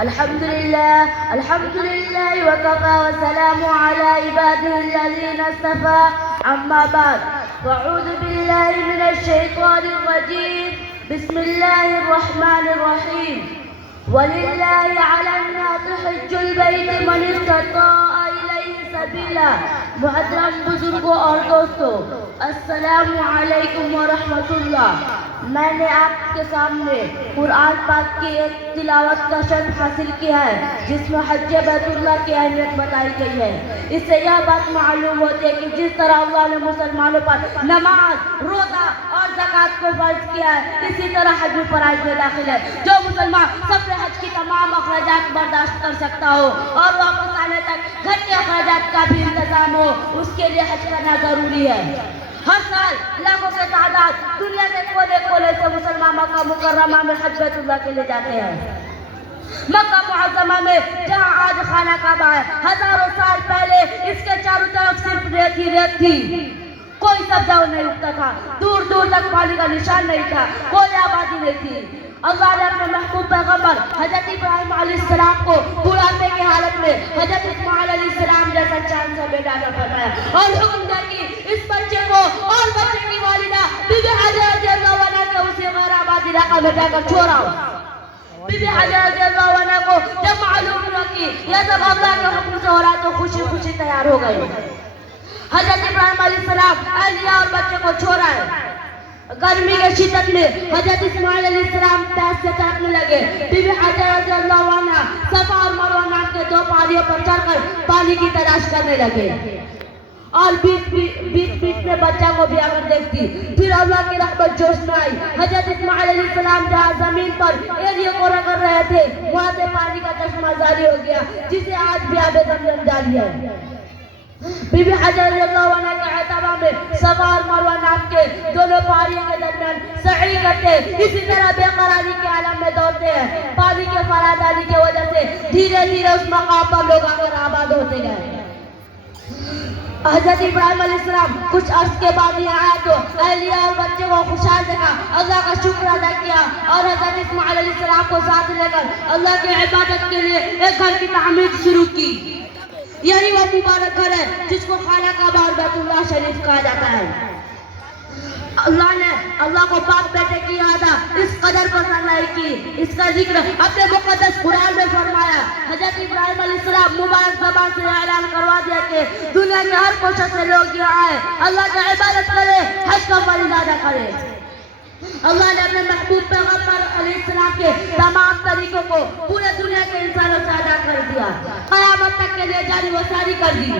الحمد لله وكفى وسلام على عباده الذين اصطفى أما بعد فأعوذ بالله من الشيطان الرجيم بسم الله الرحمن الرحيم ولله على الناس حج البيت من استطاع إليه سبيلا. محترم بزرگوں اور دوستوں، السلام علیکم ورحمۃ اللہ. میں نے آپ کے سامنے قرآن پاک کی ایک تلاوت کا شرح حاصل کیا ہے جس میں حج بیت اللہ کی اہمیت بتائی گئی ہے. اس سے یہ بات معلوم ہوتی ہے کہ جس طرح اللہ نے مسلمانوں پر نماز، روزہ اور زکوٰۃ کو فرض کیا ہے، اسی طرح حج بھی فرائض میں داخل ہے. جو مسلمان سفر حج کی تمام اخراجات برداشت کر سکتا ہو اور واپس آنے تک گھر کے اخراجات کا بھی انتظام ہو، اس کے لیے حج کرنا ضروری ہے. ہر سال لاکھوں کی تعداد دنیا کے کونے کونے سے مسلمان مکہ مکرمہ میں حج بیت اللہ کے لیے جاتے ہیں. مکہ معظمہ میں جہاں آج خانہ کعبہ ہے، ہزاروں سال پہلے اس کے چاروں طرف صرف ریت ہی ریت تھی. کوئی سبزہ نہیں اگتا تھا، دور دور تک پانی کا نشان نہیں تھا، کوئی آبادی نہیں تھی. اللہ نے اپنے محبوب پیغمبر حضرت ابراہیم علیہ السلام کو بڑھاپے کی حالت میں حضرت اسماعیل علیہ السلام جیسا چاند سا بیٹا عطا فرمایا اور حکم دیا کہ اس بچے کو اور بچے کی والدہ بی بی حجرہ رضی اللہ عنہا کے اسی غیر آباد علاقہ میں جا کر چھوڑاؤ. بی بی حجرہ رضی اللہ عنہا کو جب معلوم ہوا کہ یہ سب اللہ کے حکم سے ہو رہا تو خوشی خوشی تیار ہو گئی. حضرت ابراہیم علیہ السلام اہلیہ اور بچے کو چھوڑا ہے. گرمی کے شدت میں حضرت اسماعیل علیہ السلام پیاس سے تڑپنے لگے. بی بی حجرہ رضی اللہ عنہا صفا اور مروہ نام کے دو پہاڑیوں پر چڑھ کر پانی کی تلاش کرنے لگے اور بیچ میں بچہ کو بھی آ کر دیکھتی. پھر اللہ کی رحمت جوش میں آئی. حضرت اسماعیل علیہ السلام جہاں زمین پر ایریے کو رگڑ رہے تھے وہاں سے پانی کا چشمہ جاری ہو گیا جسے آج بھی آب زمزم جاری ہے. بی بی حجرہ رضی اللہ عنہا کے اعتبار میں صفا اور مروہ نام کے دونوں پہاڑیوں کے درمیان سعی کرتے، اسی طرح بے قراری کے عالم میں دوڑتے ہیں. پانی کے فراوانی کی وجہ سے دھیرے دھیرے اس مقام پر لوگ آ کر آباد ہوتے گئے. حضرت ابراہیم علیہ السلام کچھ عرص کے بعد یہاں آئے تو اہلیہ اور بچے کو خوشحال دیکھا، اللہ کا شکر ادا کیا اور حضرت اسماعیل علیہ السلام کو ساتھ لے کر اللہ کی عبادت کے لیے ایک گھر کی تعمیر شروع کی. یہی وہ مبارک گھر ہے جس کو خانہ کعبہ اور بیت اللہ شریف کہا جاتا ہے. اللہ کو باپ بیٹے کی یادہ اس قدر پسند آئی کہ اس کا ذکر اپنے مقدس قرآن میں فرمایا. حضرت ابراہیم علیہ السلام مبارک زبان سے اعلان کروا دیا کہ دنیا کے ہر کوشش سے لوگ یہاں آئے، اللہ کی عبادت کرے، حج کا فریضہ ادا کرے. اللہ نے اپنے محبوب پیغمبر علیہ السلام کے تمام طریقوں کو پورے دنیا کے انسانوں سے ادا کر دیا، قیامت تک کے لیے جاری و ساری کر دی.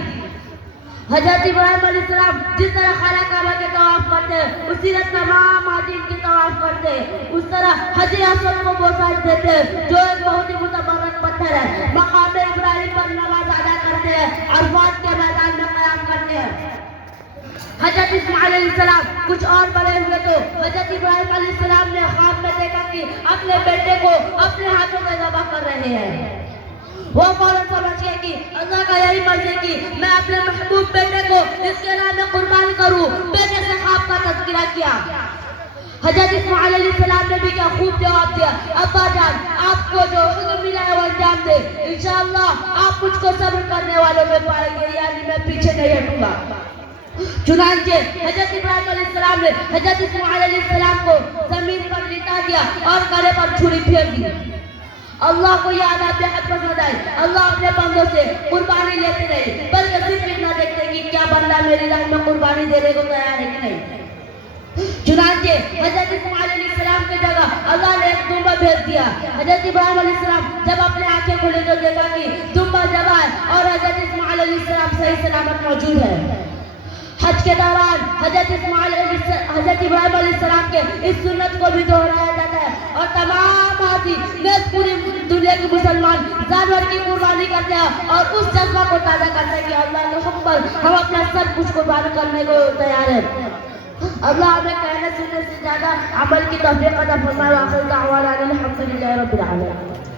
حضرت ابراہیم علیہ السلام جس طرح خانہ کعبہ کے طواف کرتے اسی طرح تمام حاجین کی طواف کرتے، اس طرح حجر اسود کو بوسہ دیتے جو ایک بہت ہی متبرک پتھر ہے. مقام ابراہیم پر نماز ادا کرتے ہیں، عرفات کے میدان میں قیام کرتے ہیں. حضرت اسماعیل علیہ السلام کچھ اور بڑے ہوئے تو حضرت ابراہیم علیہ السلام نے خواب میں دیکھا کہ اپنے بیٹے کو اپنے ہاتھوں میں ذبح کر رہے ہیں. وہ فوراً سمجھ گئے کہ اللہ کا یہی مرضی ہے کہ میں اپنے محبوب بیٹے کو اس کے نام میں قربان کروں. بیٹے سے خواب کا تذکرہ کیا. حضرت اسماعیل علیہ السلام نے بھی کیا خوب جواب دیا، ابا جان آپ کو جو حکم ملا ہے وہ انجام دے، انشاءاللہ آپ مجھ کو صبر کرنے والوں میں پائیں گے، یعنی میں پیچھے نہیں ہٹوں گا. چنانچہ حضرت ابراہیم علیہ السلام نے حضرت اسماعیل علیہ السلام کو زمین پر لٹا دیا اور گلے پر چھری پھیر دی. اللہ کو یہ عادت بے حد پسند آئی. اللہ اپنے بندوں سے قربانی لیتے نہیں بلکہ صرف اتنا دیکھتے کہ کیا بندہ میری راہ میں قربانی دینے کو تیار ہے کہ نہیں. چنانچہ حضرت اسماعیل علیہ السلام کی جگہ اللہ نے ایک دمبا بھیج دیا. حضرت ابراہیم علیہ السلام جب اپنے آنکھیں کھولے تو دیکھا کہ دمبا ذبح ہے اور حضرت اسماعیل علیہ السلام صحیح سلامت موجود ہے. حج کے دوران حضرت ابراہیم علیہ السلام کے اس سنت کو بھی دہرایا جاتا ہے اور تمام حاجی نیز پوری دنیا کے مسلمان جانور کی قربانی کرتے ہیں اور اس جذبہ کو تازہ کرتے ہیں کہ اللہ کے حکم پر ہم اپنا سب کچھ قربان کرنے کو تیار ہیں. اللہ ہمیں کہنے سننے سے زیادہ عمل کی توفیق عطا فرمائے. وآخر دعوانا الحمدللہ رب العالمین.